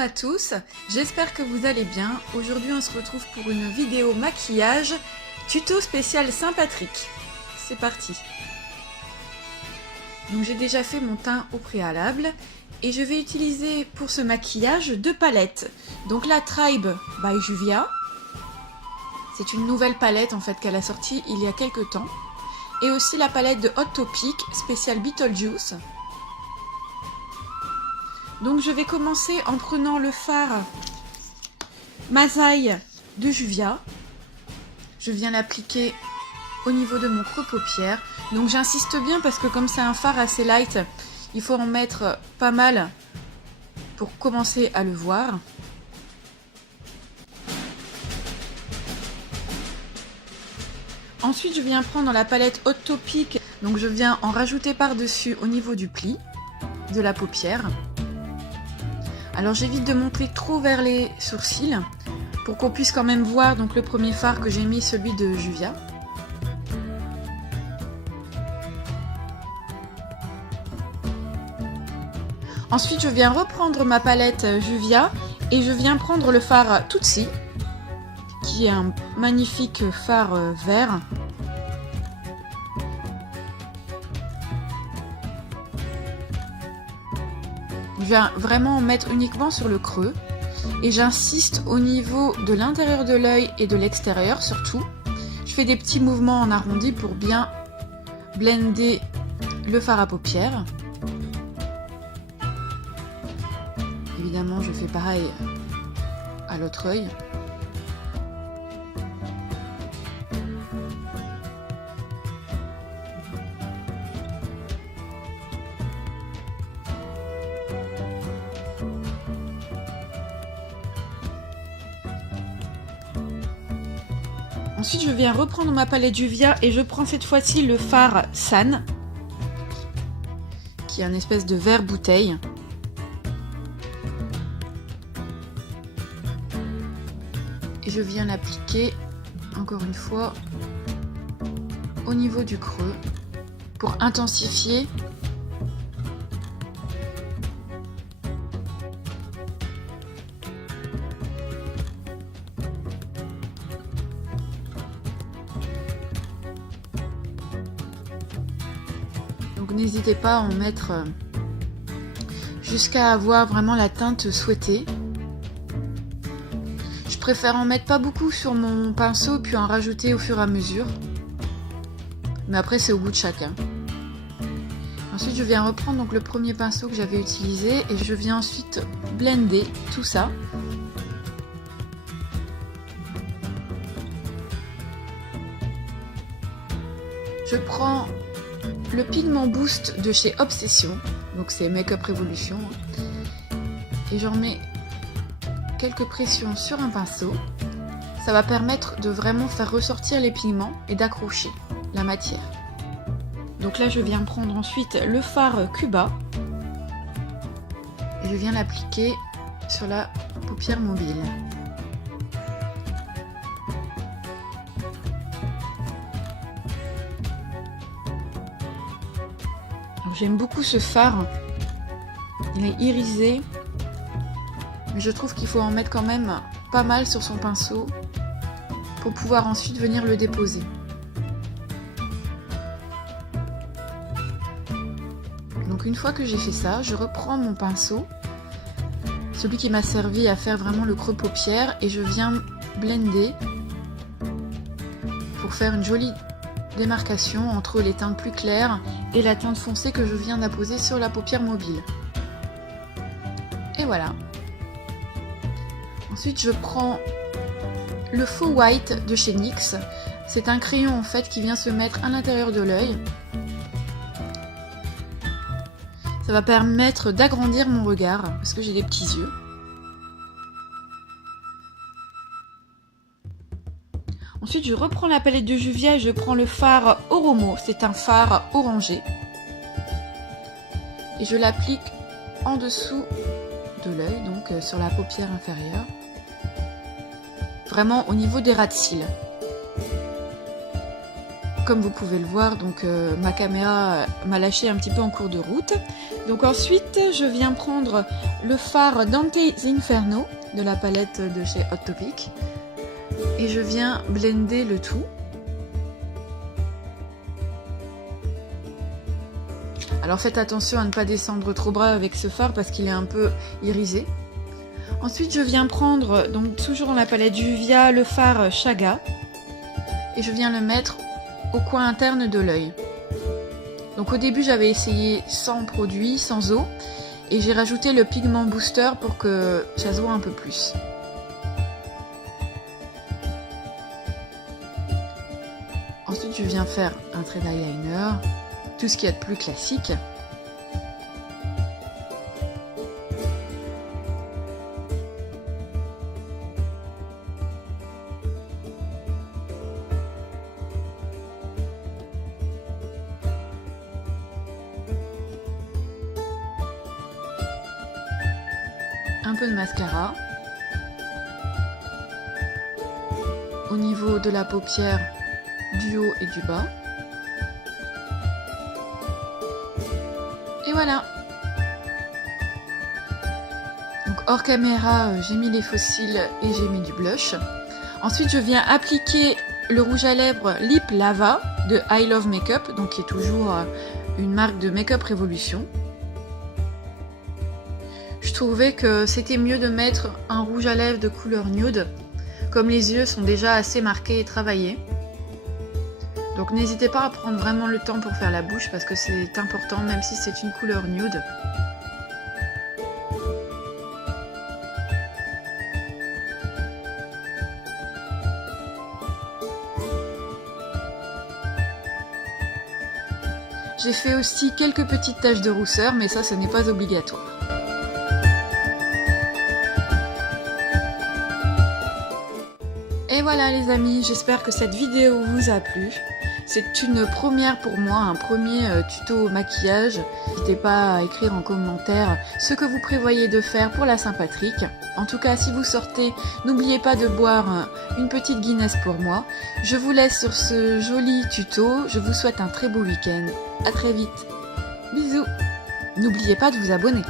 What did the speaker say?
Bonjour à tous, j'espère que vous allez bien. Aujourd'hui on se retrouve pour une vidéo maquillage, tuto spécial Saint-Patrick. C'est parti. Donc j'ai déjà fait mon teint au préalable et je vais utiliser pour ce maquillage deux palettes. Donc la Tribe by Juvia, c'est une nouvelle palette en fait qu'elle a sortie il y a quelques temps. Et aussi la palette de Hot Topic spécial Beetlejuice. Donc je vais commencer en prenant le fard Masaï de Juvia. Je viens l'appliquer au niveau de mon creux paupière. Donc j'insiste bien parce que comme c'est un fard assez light, il faut en mettre pas mal pour commencer à le voir. Ensuite je viens prendre la palette Hot Topic. Donc je viens en rajouter par-dessus au niveau du pli de la paupière. Alors j'évite de monter trop vers les sourcils pour qu'on puisse quand même voir donc le premier fard que j'ai mis, celui de Juvia. Ensuite je viens reprendre ma palette Juvia et je viens prendre le fard Tutsi qui est un magnifique fard vert. Je viens vraiment en mettre uniquement sur le creux et j'insiste au niveau de l'intérieur de l'œil et de l'extérieur surtout. Je fais des petits mouvements en arrondi pour bien blender le fard à paupières. Évidemment je fais pareil à l'autre œil. Ensuite, je viens reprendre ma palette Juvia et je prends cette fois-ci le fard San, qui est un espèce de vert bouteille. Et je viens l'appliquer, encore une fois, au niveau du creux pour intensifier Donc n'hésitez pas à en mettre jusqu'à avoir vraiment la teinte souhaitée. Je préfère en mettre pas beaucoup sur mon pinceau puis en rajouter au fur et à mesure. Mais après c'est au goût de chacun. Ensuite je viens reprendre donc le premier pinceau que j'avais utilisé et je viens ensuite blender tout ça. Je prends le pigment Boost de chez Obsession, donc c'est Makeup Revolution, et j'en mets quelques pressions sur un pinceau. Ça va permettre de vraiment faire ressortir les pigments et d'accrocher la matière. Donc là je viens prendre ensuite le fard Cuba et je viens l'appliquer sur la paupière mobile. J'aime beaucoup ce fard, il est irisé, mais je trouve qu'il faut en mettre quand même pas mal sur son pinceau pour pouvoir ensuite venir le déposer. Donc une fois que j'ai fait ça, je reprends mon pinceau, celui qui m'a servi à faire vraiment le creux paupière, et je viens blender pour faire une jolie démarcation entre les teintes plus claires et la teinte foncée que je viens d'apposer sur la paupière mobile. Et voilà. Ensuite je prends le faux white de chez NYX. C'est un crayon en fait qui vient se mettre à l'intérieur de l'œil. Ça va permettre d'agrandir mon regard parce que j'ai des petits yeux. Ensuite, je reprends la palette de Juvia et je prends le fard Oromo. C'est un fard orangé. Et je l'applique en dessous de l'œil, donc sur la paupière inférieure. Vraiment au niveau des ras de cils. comme vous pouvez le voir, donc ma caméra m'a lâché un petit peu en cours de route. Donc ensuite, je viens prendre le fard Dante's Inferno de la palette de chez Hot Topic et je viens blender le tout. Alors faites attention à ne pas descendre trop bas avec ce fard parce qu'il est un peu irisé. Ensuite, je viens prendre, donc toujours dans la palette Juvia, le fard Chaga et je viens le mettre au coin interne de l'œil. Donc au début j'avais essayé sans produit, sans eau, et j'ai rajouté le pigment booster pour que ça se voit un peu plus. Ensuite je viens faire un trait d'eyeliner, tout ce qu'il y a de plus classique. Un peu de mascara. Au niveau de la paupière, du haut et du bas. Et voilà. Donc hors caméra, j'ai mis les faux cils et j'ai mis du blush. Ensuite, je viens appliquer le rouge à lèvres Lip Lava de I Love Makeup, donc qui est toujours une marque de Make-up Révolution. Je trouvais que c'était mieux de mettre un rouge à lèvres de couleur nude, comme les yeux sont déjà assez marqués et travaillés. Donc n'hésitez pas à prendre vraiment le temps pour faire la bouche parce que c'est important même si c'est une couleur nude. J'ai fait aussi quelques petites taches de rousseur, mais ça, ce n'est pas obligatoire. Et voilà les amis, j'espère que cette vidéo vous a plu. C'est une première pour moi, un premier tuto maquillage. N'hésitez pas à écrire en commentaire ce que vous prévoyez de faire pour la Saint-Patrick. En tout cas, si vous sortez, n'oubliez pas de boire une petite Guinness pour moi. Je vous laisse sur ce joli tuto. Je vous souhaite un très beau week-end. À très vite. Bisous. N'oubliez pas de vous abonner.